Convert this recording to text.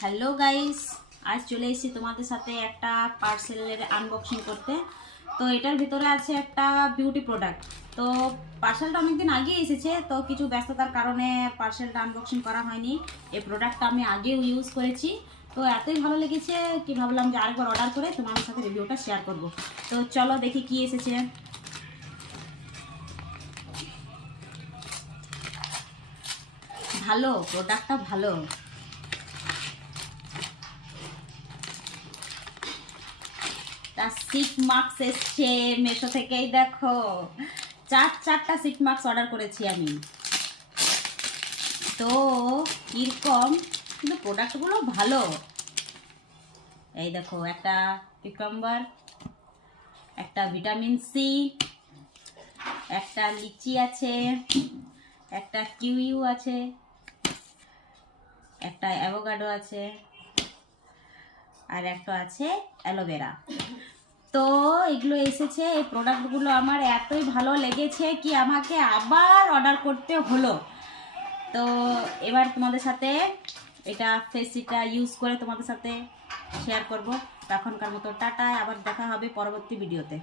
Hello guys, আজ চলে এসেছি তোমাদের সাথে একটা পার্সেলের আনবক্সিং করতে। তো এটার ভিতরে আছে একটা বিউটি প্রোডাক্ট। তো পার্সেলটা অনেকদিন আগে এসেছে, তো কিছু ব্যস্ততার কারণে পার্সেলটা আনবক্সিং করা হয়নি। এই প্রোডাক্টটা আমি আগেও ইউজ করেছি, তো এতই ভালো লেগেছে কি ভাবলাম যে আরেকবার অর্ডার করে তোমাদের সাথে রিভিউটা শেয়ার করব। তো চলো দেখি কি এসেছে। ভালো, প্রোডাক্টটা ভালো। তা সিট মার্কস এসছে মেশো থেকেই, দেখো চারটা সিট মার্কস অর্ডার করেছি আমি। তো কিরকম, কিন্তু প্রোডাক্টগুলো ভালো। এই দেখো, একটা কিউকাম্বার, একটা ভিটামিন সি, একটা লিচি আছে, একটা কিউইউ আছে, একটা অ্যাভোকাডো আছে, আর একটা আছে অ্যালোভেরা। তো এগুলো এসেছে, এই প্রোডাক্টগুলো আমার এতই ভালো লেগেছে কি আমাকে আবার অর্ডার করতে হলো। তো এবার তোমাদের সাথে এটা ফেসিটা ইউজ করে তোমাদের সাথে শেয়ার করব। তখনকার মতো টাটা, আবার দেখা হবে পরবর্তী ভিডিওতে।